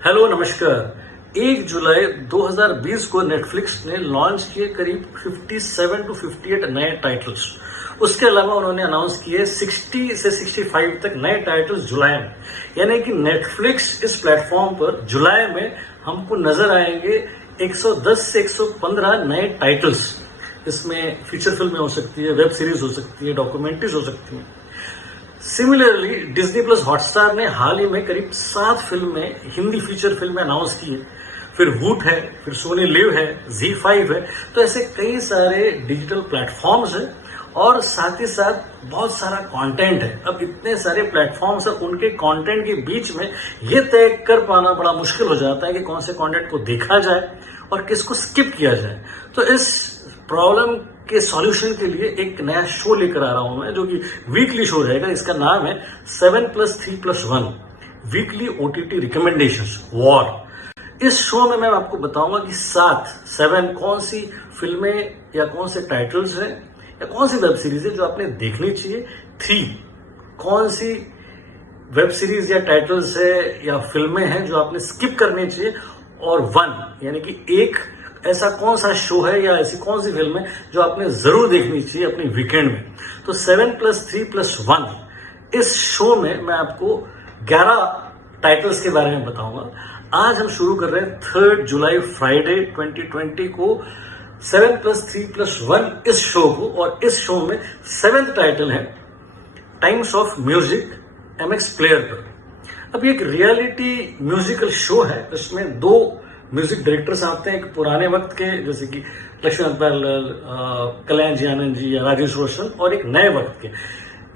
Hello नमस्कार। 1 जुलाई 2020 को Netflix ने लॉन्च किए करीब 57 टू 58 नए टाइटल्स। उसके अलावा उन्होंने अनाउंस किए 60 से 65 तक नए टाइटल्स जुलाई में। यानी कि नेटफ्लिक्स इस प्लेटफॉर्म पर जुलाई में हमको नजर आएंगे 110 से 115 नए टाइटल्स। इसमें फीचर फिल्में हो सकती है, वेब सीरीज हो सकती है, डॉक्यूमेंट्रीज हो सकती है। सिमिलरली डिज्नी प्लस हॉटस्टार ने हाल ही में करीब 7 फिल्में, हिंदी फीचर फिल्में अनाउंस की है। फिर वूट है, फिर सोनी लिव है, Z5 है। तो ऐसे कई सारे डिजिटल प्लेटफॉर्म्स हैं और साथ ही साथ बहुत सारा कंटेंट है। अब इतने सारे प्लेटफॉर्म्स हैं, उनके कंटेंट के बीच में ये तय कर पाना बड़ा मुश्किल हो जाता है कि कौन से कंटेंट को देखा जाए और किसको स्किप किया जाए। तो इस प्रॉब्लम के सॉल्यूशन के लिए एक नया शो लेकर आ रहा हूं मैं, जो कि वीकली शो रहेगा। इसका नाम है 7+3+1 वीकली OTT रिकमेंडेशंस वॉर। इस शो में मैं आपको बताऊंगा कि 7 कौन सी फिल्में या कौन से टाइटल्स हैं या कौन सी वेब सीरीज है जो आपने देखनी चाहिए। 3 कौन सी वेब सीरीज या टाइटल्स है या फिल्में हैं जो आपने स्किप करनी चाहिए। और 1 यानी कि एक ऐसा कौन सा शो है या ऐसी कौन सी फिल्म है जो आपने जरूर देखनी चाहिए अपनी वीकेंड में। तो 7+3+1 इस शो में मैं आपको 11 टाइटल्स के बारे में बताऊंगा। आज हम शुरू कर रहे हैं 3 जुलाई फ्राइडे 2020 को 7+3+1 इस शो को। और इस शो में 7th टाइटल है times of music MX player पर। अब ये एक रियलिटी म्यूजिकल शो है। इसमें 2 म्यूजिक डायरेक्टर्स आते हैं, एक पुराने वक्त के जैसे कि लक्ष्मण प्यारेलाल, कल्याण जी आनंद जी या राजेश रोशन, और एक नए वक्त के।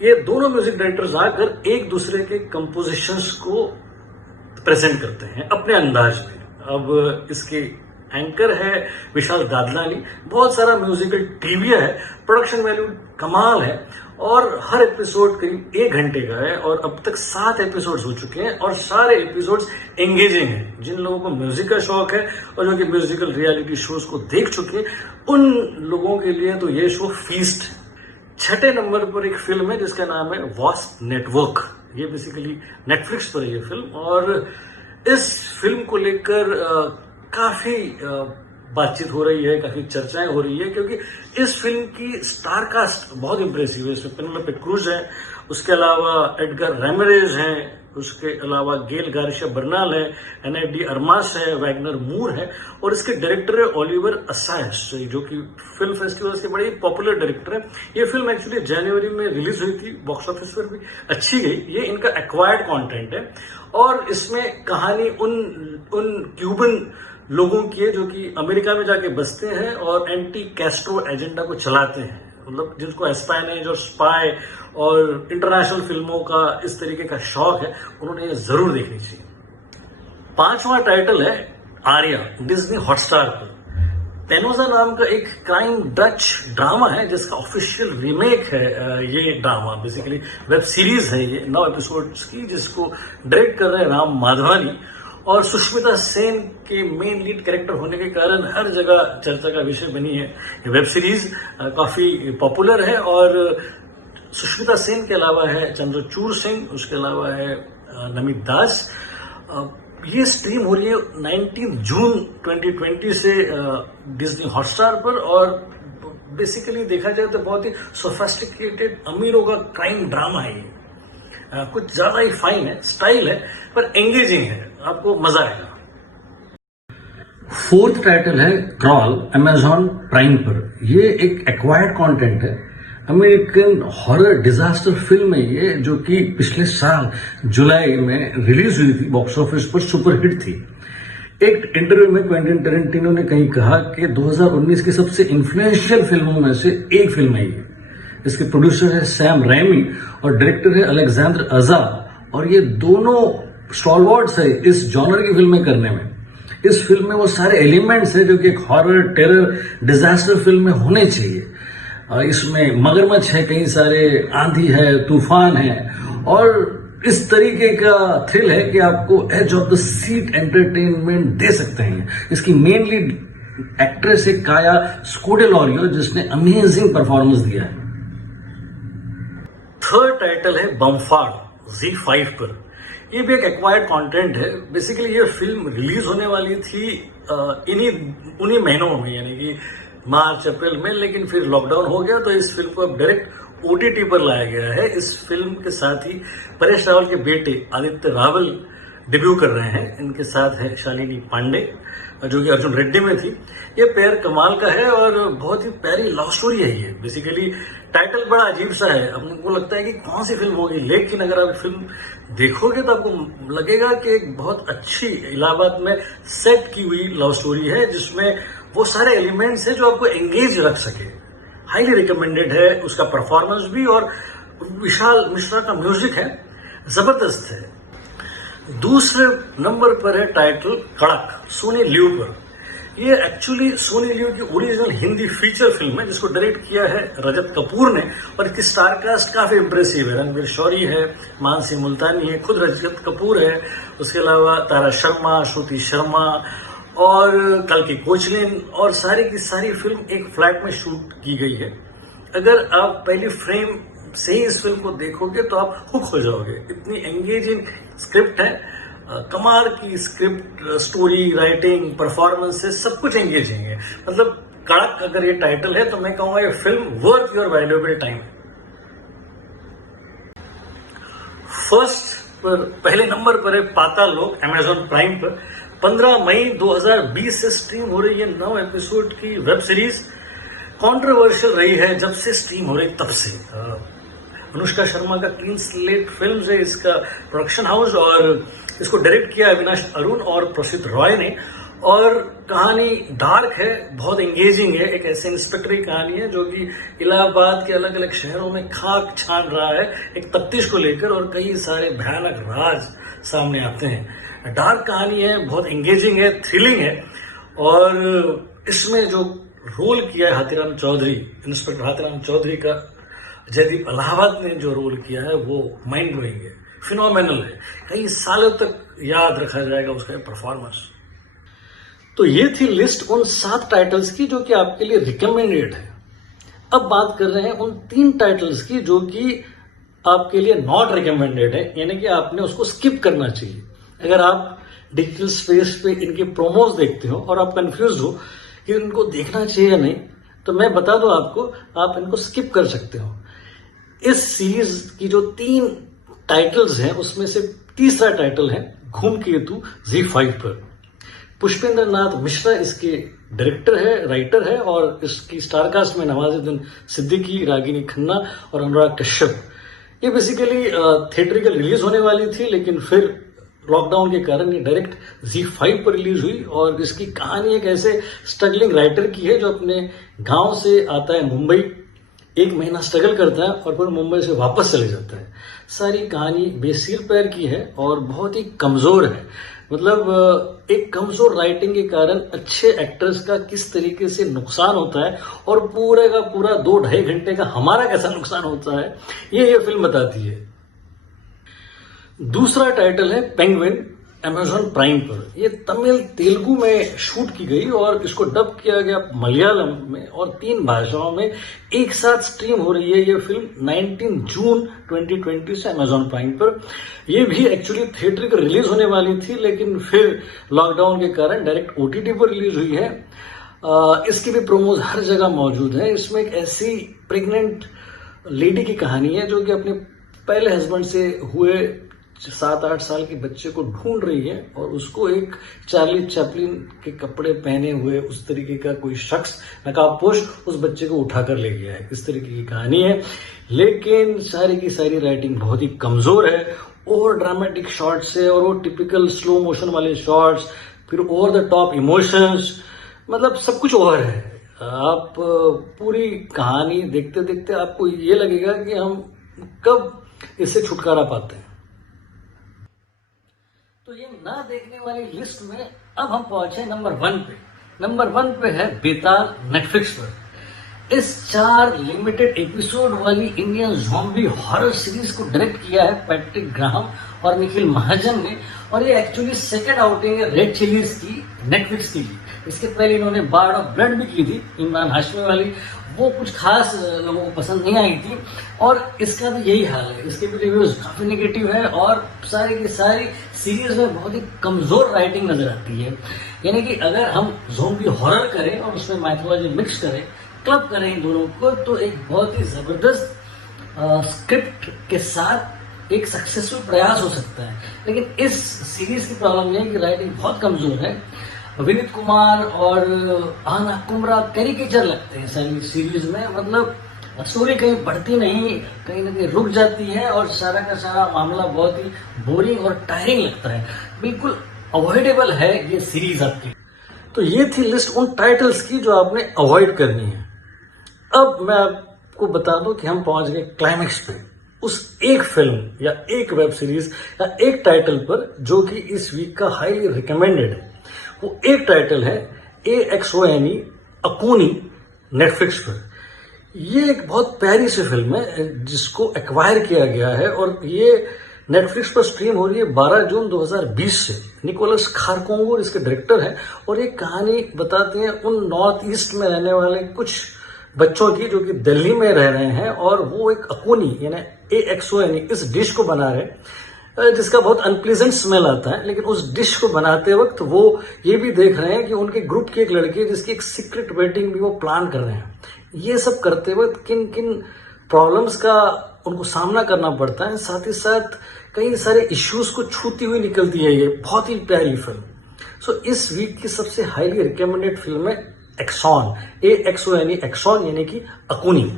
ये दोनों म्यूजिक डायरेक्टर्स आकर एक दूसरे के कंपोजिशंस को प्रेजेंट करते हैं अपने अंदाज में। अब इसके एंकर है विशाल दादलानी। बहुत सारा म्यूजिकल ट्रिविया है, प्रोडक्शन वैल्यू कमाल है और हर एपिसोड करीब 1 घंटे का है। और अब तक 7 एपिसोड्स हो चुके हैं और सारे एपिसोड्स एंगेजिंग हैं। जिन लोगों को म्यूजिक का शौक है और जो कि म्यूजिकल रियलिटी शोज को देख चुके हैं, उन लोगों के लिए तो ये शो फीस्ट है। 6 नंबर पर एक फिल्म है जिसका नाम है वास्प नेटवर्क। ये बेसिकली नेटफ्लिक्स पर है ये फिल्म। और इस फिल्म को लेकर काफी बातचीत हो रही है, काफी चर्चाएं हो रही है, क्योंकि इस फिल्म की स्टार कास्ट बहुत इंप्रेसिव है। इसमें पेनेलोपे क्रूज है, उसके अलावा एडगर रैमिरेज है, उसके अलावा गेल गार्सिया बर्नाल है, NFD अरमास है, वैगनर मूर है और इसके डायरेक्टर है ओलिवर असायस, जो कि फिल्म फेस्टिवल्स के बड़े पॉपुलर डायरेक्टर है। ये फिल्म एक्चुअली जनवरी में रिलीज हुई थी, बॉक्स ऑफिस पर भी अच्छी गई। ये इनका एक्वायर्ड कंटेंट है और इसमें कहानी उन क्यूबन लोगों की है जो कि अमेरिका में जाके बसते हैं और एंटी कैस्ट्रो एजेंडा को चलाते हैं। मतलब जिनको एस्पाइनेज और स्पाई और इंटरनेशनल फिल्मों का इस तरीके का शौक है, उन्होंने ये जरूर देखनी चाहिए। 5वां टाइटल है आर्या, डिज्नी हॉटस्टार पर। पेनोजा नाम का एक क्राइम डच ड्रामा है जिसका ऑफिशियल रीमेक है। ये ड्रामा बेसिकली वेब सीरीज है, ये 9 एपिसोड्स की, जिसको डायरेक्ट कर रहे हैं राम माधवानी। और सुष्मिता सेन के मेन लीड कैरेक्टर होने के कारण हर जगह चर्चा का विषय बनी है। ये वेब सीरीज काफी पॉपुलर है और सुष्मिता सेन के अलावा है चंद्रचूड़ सिंह, उसके अलावा है नमित दास। ये स्ट्रीम हो रही है 19 जून 2020 से डिज्नी हॉटस्टार पर। और बेसिकली देखा जाए तो बहुत ही सोफिस्टिकेटेड अमीरों का क्राइम ड्रामा है ये। कुछ ज्यादा ही फाइन है, स्टाइल है, पर एंगेजिंग है, आपको मजा आएगा। 4th टाइटल है क्रॉल, अमेजॉन प्राइम पर। ये एक एक्वायर्ड कंटेंट है, अमेरिकन हॉरर डिजास्टर फिल्म है ये, जो कि पिछले साल जुलाई में रिलीज हुई थी, बॉक्स ऑफिस पर सुपरहिट थी। एक इंटरव्यू में क्वेंटिन टेरेंटिनो ने कहीं कहा कि 2019 की सबसे इन्फ्लुएंशियल फिल्मों में से एक फिल्म है ये। इसके प्रोड्यूसर है सैम रैमी और डायरेक्टर है अलेक्जेंडर अजा। और ये दोनों स्टॉलवर्ड्स है इस जॉनर की फिल्में करने में। इस फिल्म में वो सारे एलिमेंट्स हैं जो कि एक हॉरर टेरर डिजास्टर फिल्म में होने चाहिए। इसमें मगरमच्छ है, कई सारे आंधी है, तूफान है और इस तरीके का थ्रिल है कि आपको edge of the seat entertainment दे सकते हैं। इसकी मेन लीड एक्ट्रेस है काया स्कोडेलॉरियो, जिसने अमेजिंग परफॉर्मेंस दिया है। 3rd टाइटल है बम्फार, Z5 पर। ये भी एक एक्वायर्ड कंटेंट है। बेसिकली ये फिल्म रिलीज होने वाली थी उन्हीं महीनों में, यानी कि मार्च अप्रैल में, लेकिन फिर लॉकडाउन हो गया तो इस फिल्म को अब डायरेक्ट ओटीटी पर लाया गया है। इस फिल्म के साथ ही परेश रावल के बेटे आदित्य रावल डेब्यू कर रहे हैं। इनके साथ है शालिनी पांडे जो कि अर्जुन रेड्डी में थी। ये पेयर कमाल का है और बहुत ही प्यारी लव स्टोरी है ये। बेसिकली टाइटल बड़ा अजीब सा है, हमको लगता है कि कौन सी फिल्म होगी, लेकिन अगर आप फिल्म देखोगे तो आपको लगेगा कि एक बहुत अच्छी इलाहाबाद में सेट की हुई लव स्टोरी है जिसमें वो सारे एलिमेंट्स हैं जो आपको एंगेज रख सके। हाईली रिकमेंडेड है। उसका परफॉर्मेंस भी और विशाल मिश्रा का म्यूजिक है, जबरदस्त है। दूसरे नंबर पर है टाइटल कड़क, सोनी लिव पर। ये एक्चुअली सोनी लिव की ओरिजिनल हिंदी फीचर फिल्म है जिसको डायरेक्ट किया है रजत कपूर ने और इसकी स्टार कास्ट काफी इंप्रेसिव है। रणवीर शौरी है, मानसी मुल्तानी है, खुद रजत कपूर है, उसके अलावा तारा शर्मा, श्रुति शर्मा और कल्कि कोचलिन, और सारी की सारी फिल्म एक फ्लैट में शूट की गई है। अगर आप पहली फ्रेम से ही इस फिल्म को देखोगे तो आप हुक हो जाओगे। इतनी एंगेजिंग स्क्रिप्ट है, कमाल की स्क्रिप्ट, स्टोरी राइटिंग, परफॉर्मेंसेस, सब कुछ एंगेजिंग है। मतलब कड़क अगर ये टाइटल है तो मैं कहूंगा ये film worth your valuable time. First पर पहले नंबर पर है पाताल लोक, अमेजॉन प्राइम पर। 15 मई 2020 से स्ट्रीम हो रही है 9 एपिसोड की वेब सीरीज। कॉन्ट्रोवर्शियल रही है जब से स्ट्रीम हो रही तब से। अनुष्का शर्मा का क्लीन स्लेट फिल्म है इसका प्रोडक्शन हाउस, और इसको डायरेक्ट किया अविनाश अरुण और प्रसिद्ध रॉय ने। और कहानी डार्क है, बहुत एंगेजिंग है। एक ऐसे इंस्पेक्टर की कहानी है जो कि इलाहाबाद के अलग अलग शहरों में खाक छान रहा है एक तफ्तीश को लेकर, और कई सारे भयानक राज सामने आते हैं। डार्क कहानी है, बहुत एंगेजिंग है, थ्रिलिंग है। और इसमें जो रोल किया है हाथीराम चौधरी, इंस्पेक्टर हाथीराम चौधरी का जयदीप अलाहाबाद ने जो रोल किया है वो माइंड ब्लोइंग है, फिनोमिनल है। कई सालों तक याद रखा जाएगा उसका परफॉर्मेंस। तो ये थी लिस्ट उन 7 टाइटल्स की जो कि आपके लिए रिकमेंडेड है। अब बात कर रहे हैं उन 3 टाइटल्स की जो कि आपके लिए नॉट रिकमेंडेड है, यानी कि आपने उसको स्किप करना चाहिए। अगर आप डिजिटल स्पेस पे इनके प्रोमोज देखते हो और आप कंफ्यूज हो कि इनको देखना चाहिए या नहीं, तो मैं बता दूं आपको, आप इनको स्किप कर सकते हो। इस सीरीज की जो 3 टाइटल्स हैं उसमें से तीसरा टाइटल है धूमकेतु ZEE5 पर। पुष्पेंद्र नाथ मिश्रा इसके डायरेक्टर है, राइटर है, और इसकी स्टारकास्ट में नवाजुद्दीन सिद्दीकी, रागिनी खन्ना और अनुराग कश्यप। ये बेसिकली थिएट्रिकल रिलीज होने वाली थी, लेकिन फिर लॉकडाउन के कारण ये डायरेक्ट ZEE5 पर रिलीज हुई। और इसकी कहानी एक ऐसे स्ट्रगलिंग राइटर की है जो अपने गांव से आता है मुंबई, 1 महीना स्ट्रगल करता है और फिर मुंबई से वापस चले जाता है। सारी कहानी बेसिर पैर की है और बहुत ही कमजोर है। मतलब एक कमजोर राइटिंग के कारण अच्छे एक्टर्स का किस तरीके से नुकसान होता है और पूरे का पूरा 2-2.5 घंटे का हमारा कैसा नुकसान होता है, ये फिल्म बताती है। दूसरा टाइटल है पेंगुइन, अमेजॉन प्राइम पर। ये तमिल तेलुगु में शूट की गई और इसको डब किया गया मलयालम में, और 3 भाषाओं में एक साथ स्ट्रीम हो रही है ये फिल्म 19 जून 2020 से अमेजॉन प्राइम पर। ये भी एक्चुअली थिएटर पर रिलीज होने वाली थी, लेकिन फिर लॉकडाउन के कारण डायरेक्ट OTT पर रिलीज हुई है। इसकी भी प्रोमोज हर जगह मौजूद है। इसमें एक ऐसी प्रेग्नेंट लेडी की कहानी है जो कि अपने पहले हस्बैंड से हुए 7-8 साल के बच्चे को ढूंढ रही है, और उसको एक चार्ली चैपलिन के कपड़े पहने हुए उस तरीके का कोई शख्स नकाबपोश उस बच्चे को उठाकर ले गया है। इस तरीके की कहानी है, लेकिन सारी की सारी राइटिंग बहुत ही कमजोर है। ओवर ड्रामेटिक शॉट्स है, और वो टिपिकल स्लो मोशन वाले शॉट्स, फिर ओवर द टॉप इमोशंस, मतलब सब कुछ ओवर है। आप पूरी कहानी देखते देखते आपको ये लगेगा कि हम कब इससे छुटकारा पाते हैं। तो ये ना देखने वाली लिस्ट में अब हम पहुंचे नंबर 1 पे। नंबर 1 पे है बेताल, नेटफ्लिक्स पर। इस 4 लिमिटेड एपिसोड वाली इंडियन ज़ॉम्बी हॉरर सीरीज को डायरेक्ट किया है पैट्रिक ग्राहम और निखिल महाजन ने, और ये एक्चुअली सेकंड आउटिंग है रेड चिलीज की नेटफ्लिक्स की। इसके पहले इन्होंने बार्ड ऑफ ब्लड भी की थी इमरान हाशमी वाली, वो कुछ खास लोगों को पसंद नहीं आई थी। और इसका भी यही हाल है, इसके भी रिव्यूज काफी नेगेटिव है और सारी की सारी सीरीज में बहुत ही कमजोर राइटिंग नजर आती है। यानी कि अगर हम ज़ॉम्बी हॉरर करें और उसमें माइथोलॉजी मिक्स करें, क्लब करें इन दोनों को, तो एक बहुत ही जबरदस्त स्क्रिप्ट के साथ एक सक्सेसफुल प्रयास हो सकता है। लेकिन इस सीरीज की प्रॉब्लम यह है कि राइटिंग बहुत कमजोर है। विनीत कुमार और आना कुमरा कैरिकेचर लगते हैं सारी सीरीज में, मतलब स्टोरी कहीं बढ़ती नहीं, कहीं ना कहीं रुक जाती है और सारा का सारा मामला बहुत ही बोरिंग और टायरिंग लगता है। बिल्कुल अवॉइडेबल है ये सीरीज आपकी। तो ये थी लिस्ट उन टाइटल्स की जो आपने अवॉइड करनी है। अब मैं आपको बता दूं कि हम पहुंच गए क्लाइमेक्स पे, उस एक फिल्म या एक वेब सीरीज या एक टाइटल पर जो कि इस वीक का हाईली रिकमेंडेड है। वो एक टाइटल है AXONE अकूनी, नेटफ्लिक्स पर। ये एक बहुत प्यारी सी फिल्म है जिसको एक्वायर किया गया है और ये नेटफ्लिक्स पर स्ट्रीम हो रही है 12 जून 2020 से। निकोलस खारकोंगो इसके डायरेक्टर हैं और एक कहानी बताते हैं उन नॉर्थ ईस्ट में रहने वाले कुछ बच्चों की जो कि दिल्ली में रह रहे हैं और वो एक अकूनी यानी AXONE इस डिश को बना रहे हैं जिसका बहुत अनप्लीजेंट स्मेल आता है। लेकिन उस डिश को बनाते वक्त वो ये भी देख रहे हैं कि उनके ग्रुप की एक लड़की है जिसकी एक सीक्रेट वेडिंग भी वो प्लान कर रहे हैं। ये सब करते वक्त किन किन प्रॉब्लम्स का उनको सामना करना पड़ता है, साथ ही साथ कई सारे इश्यूज को छूती हुई निकलती है ये बहुत ही प्यारी फिल्म। सो इस वीक की सबसे हाईली रिकमेंडेड फिल्म है एक्सॉन, AXONE एक्सॉन यानी कि अकूनी।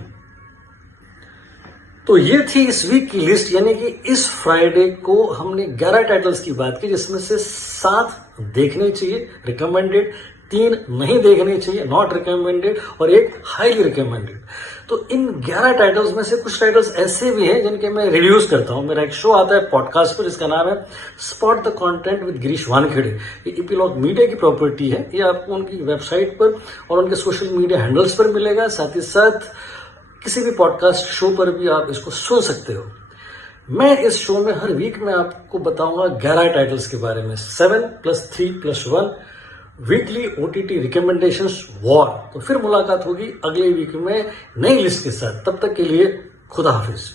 तो ये थी इस वीक की लिस्ट, यानी कि इस फ्राइडे को हमने 11 टाइटल्स की बात की जिसमें से 7 देखने चाहिए रिकमेंडेड, 3 नहीं देखने चाहिए नॉट रिकमेंडेड और 1 हाईली रिकमेंडेड। तो इन 11 टाइटल्स में से कुछ टाइटल्स ऐसे भी हैं जिनके मैं रिव्यूज करता हूं। मेरा एक शो आता है पॉडकास्ट पर जिसका नाम है spot the content with Girish Wankhede. ये एपिलॉग मीडिया की प्रॉपर्टी है। ये आपको उनकी वेबसाइट पर और उनके सोशल मीडिया हैंडल्स पर मिलेगा, साथ ही साथ किसी भी पॉडकास्ट शो पर भी आप इसको सुन सकते हो। मैं इस शो में हर वीक में आपको बताऊंगा 11 टाइटल्स के बारे में, 7 + 3 + 1 वीकली OTT रिकमेंडेशंस वॉर। तो फिर मुलाकात होगी अगले वीक में नई लिस्ट के साथ। तब तक के लिए खुदा हाफिज।